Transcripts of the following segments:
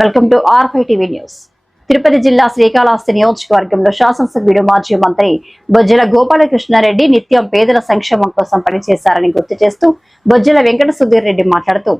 Welcome to R5 TV news. Tirupati జిల్లా శ్రీకాళహస్తి నియోజకవర్గంలో శాసనసభ్యుడు మాజీ మంత్రి బొజ్జల గోపాలకృష్ణారెడ్డి నిత్యం పేదల సంక్షేమం కోసం పనిచేశారని గుర్తు చేస్తూ బొజ్జల వెంకట సుధీర్ రెడ్డి మాట్లాడుతూ,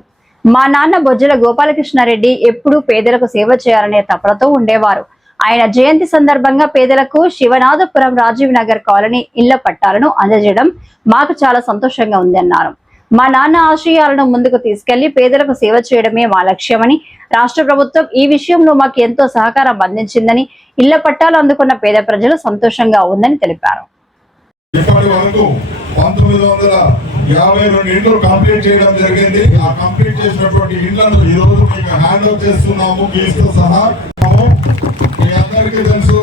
మా నాన్న బొజ్జల గోపాలకృష్ణారెడ్డి ఎప్పుడూ పేదలకు సేవ చేయాలనే తపనతో ఉండేవారు. ఆయన జయంతి సందర్భంగా పేదలకు శివనాథపురం రాజీవ్ నగర్ కాలనీ ఇళ్ల పట్టాలను అందజేయడం మాకు చాలా సంతోషంగా ఉంది అన్నారు. మా నాన్న ఆశయాలను ముందుకు తీసుకెళ్లి పేదలకు సేవ చేయడమే మా లక్ష్యమని, రాష్ట్ర ప్రభుత్వం ఈ విషయంలో మాకు ఎంతో సహకారం అందించిందని, ఇళ్ల పట్టాలు అందుకున్న పేద ప్రజలు సంతోషంగా ఉందని తెలిపారు. ఇప్పటి వరకు 1952 ఇండ్లు కంప్లీట్ చేయడం జరిగింది. ఆ కంప్లీట్ చేసినటువంటి ఇళ్లను ఈ రోజు మీకు హ్యాండ్ ఓవర్ చేస్తున్నాము, కీస్తో సహా. మీ అందరికీ తెలుసు,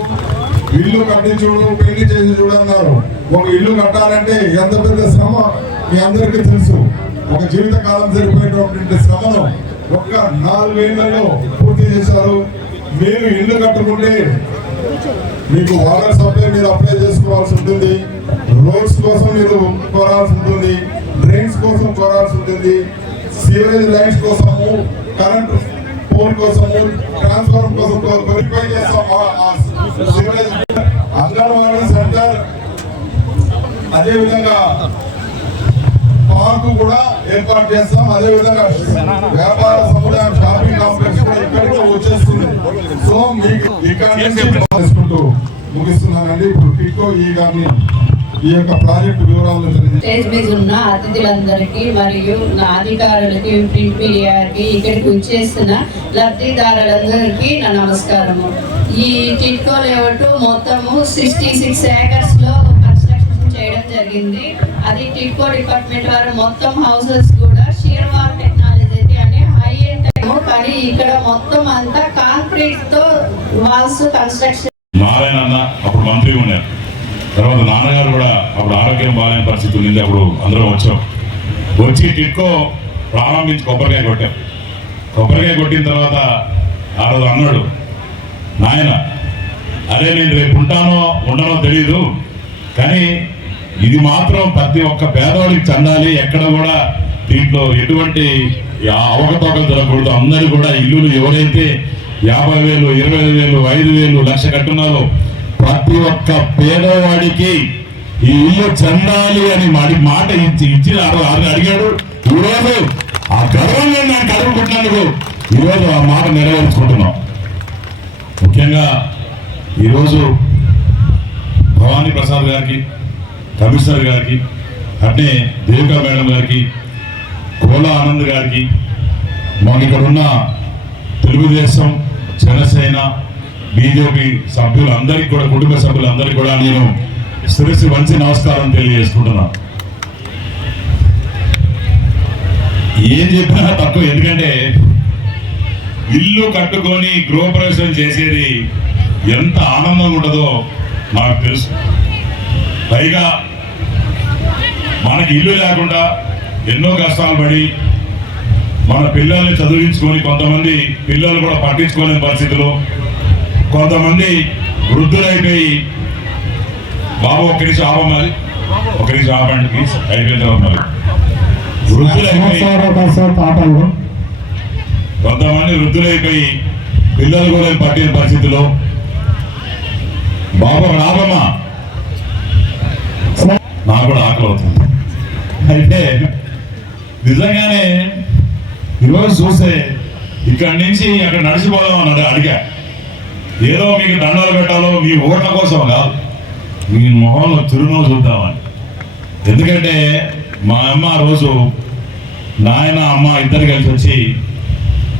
ఇల్లు కట్టించుడు పెళ్లి చేసి చూడన్నారు. ఒక ఇల్లు కట్టాలంటే ఎంత పెద్ద శ్రమ మీ అందరికీ తెలుసు. ఒక జీవిత కాలం సరిపోయేటువంటి శ్రమను ఒక్క 4 ఏళ్లలో పూర్తి చేశారు. మీరు ఇల్లు కట్టుకుంటే మీకు వాటర్ సప్లై మీరు అప్లై చేసుకోవాల్సి ఉంటుంది, రోడ్స్ కోసం మీరు కోరాల్సి ఉంటుంది, డ్రైన్స్ కోసం కోరాల్సి ఉంటుంది, సీవరేజ్ లైన్స్ కోసము, కరెంట్ పోల్ కోసము, ట్రాన్స్ఫార్మర్ కోసం వెరిఫై చేస్తాం. సీవరేజ్, అంగన్వాడీ సెంటర్, అదేవిధంగా పార్కు కూడా ఏర్పాటు చేస్తాం. అదేవిధంగా వ్యాపార సముదాయం, షాపింగ్ కాంప్లెక్స్ కూడా ఇక్కడికి వచ్చేస్తుంది. సో మీకు ఇక్కడ చేసుకుంటూ ముగిస్తున్నానండి. ఇప్పుడు టిక్కో ఈ యొక్క ప్రాజెక్టు వివరాలు స్టేజ్ మీద ఉన్న అతిథులందరికీ మరియు నా అధికారులకి, ప్రింట్ మీడియాకి, ఇక్కడికి వచ్చేస్తున్న లబ్ధిదారులందరికీ నా నమస్కారము. ఈ టిక్కో లేఅవుట్ మొత్తము 66 acres లో కన్స్ట్రక్షన్ చేయడం జరిగింది. అది టిక్కో డిపార్ట్మెంట్ వారు మొత్తం హౌసెస్ కూడా షీర్వాల్ టెక్నాలజీ అనే హై ఎండ్ కానీ ఇక్కడ మొత్తం అంతా కాంక్రీట్ తో వాల్స్ కన్స్ట్రక్షన్. నారాయణ అన్న అప్పుడు మంత్రి ఉన్నారు, తర్వాత నాన్నగారు కూడా అప్పుడు ఆరోగ్యం బాగాలేని పరిస్థితి ఉంది. అప్పుడు అందరం వచ్చి టిక్కో ప్రారంభించి కొబ్బరికాయ కొట్టిన తర్వాత ఆ రోజు అన్నాడు, నాయన అరే నేను రేపు ఉంటానో ఉండనో తెలీదు, కానీ ఇది మాత్రం ప్రతి ఒక్క పేదవాడికి చెందాలి, ఎక్కడ కూడా దీంట్లో ఎటువంటి అవకతవకలు జరగకూడదు. అందరూ కూడా ఇల్లులు ఎవరైతే 50,000, 25,000, 5,000, లక్ష కట్టున్నారో ప్రతి ఒక్క పేదవాడికి ఈ ఇల్లు చెందాలి అని మాట ఇచ్చి అడిగాడు. ఈరోజు ఆ గర్వంగా నాకు కలుగుకుంటున్నందుకు ఈరోజు ఆ మాట నెరవేర్చుకుంటున్నాం. ముఖ్యంగా ఈరోజు భవానీ ప్రసాద్ గారికి, కమిషనర్ గారికి, అట్నే దేవికా మేడం గారికి, కోలా ఆనంద్ గారికి, మాకు ఇక్కడ ఉన్న తెలుగుదేశం, జనసేన, బీజేపీ సభ్యులందరికీ కూడా, కుటుంబ సభ్యులందరికీ కూడా నేను శిరస్సు వంచి నమస్కారం తెలియజేసుకుంటున్నా. ఏం చెప్పినా తక్కువ, ఎందుకంటే ఇల్లు కట్టుకొని గృహప్రవేశం చేసేది ఎంత ఆనందంగా ఉంటుందో నాకు తెలుసు. పైగా మనకి ఇల్లు లేకుండా ఎన్నో కష్టాలు పడి మన పిల్లల్ని చదివించుకొని, కొంతమంది పిల్లలు కూడా పట్టించుకోలేని పరిస్థితిలో, కొంతమంది వృద్ధులైపోయి, బాబు ఒక్క నిమిషం ఆపండి ప్లీజ్, అయిపోయిన తర్వాత కొంతమంది వృద్ధులైపోయి పిల్లలు కూడా పట్టిన పరిస్థితిలో, బాబు రాబమ్మా నాకు కూడా ఆకలి అవుతుంది. అయితే నిజంగానే ఈరోజు చూస్తే ఇక్కడి నుంచి అక్కడ నడిచిపోదాం అన్నాడు. అడిగా, ఏదో మీకు దండాలు పెట్టాలో మీ ఓట్ల కోసం కాదు, మీ మొహంలో చిరునవ్వు చూద్దామని. ఎందుకంటే మా అమ్మ ఆ రోజు, నాయన అమ్మ ఇద్దరు కలిసి వచ్చి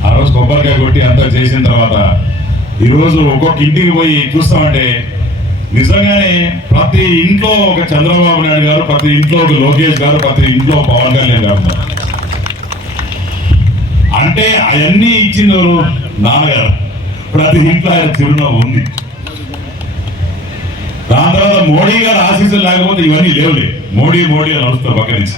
ఆ రోజు కొబ్బరికాయ కొట్టి అంతా చేసిన తర్వాత ఈరోజు ఒక్కొక్క ఇంటికి పోయి చూస్తామంటే నిజంగానే ప్రతి ఇంట్లో ఒక చంద్రబాబు నాయుడు గారు, ప్రతి ఇంట్లో ఒక లోకేష్ గారు, ప్రతి ఇంట్లో పవన్ కళ్యాణ్ గారు ఉన్నారు. అంటే అవన్నీ ఇచ్చింది నాన్నగారు, ప్రతి ఇంట్లో ఆయన చిరునవ్వు ఉంది. దాని తర్వాత మోడీ గారు ఆశీస్సులు లేకపోతే ఇవన్నీ లేవులే. మోడీ అని అడుస్తారు పక్క నుంచి.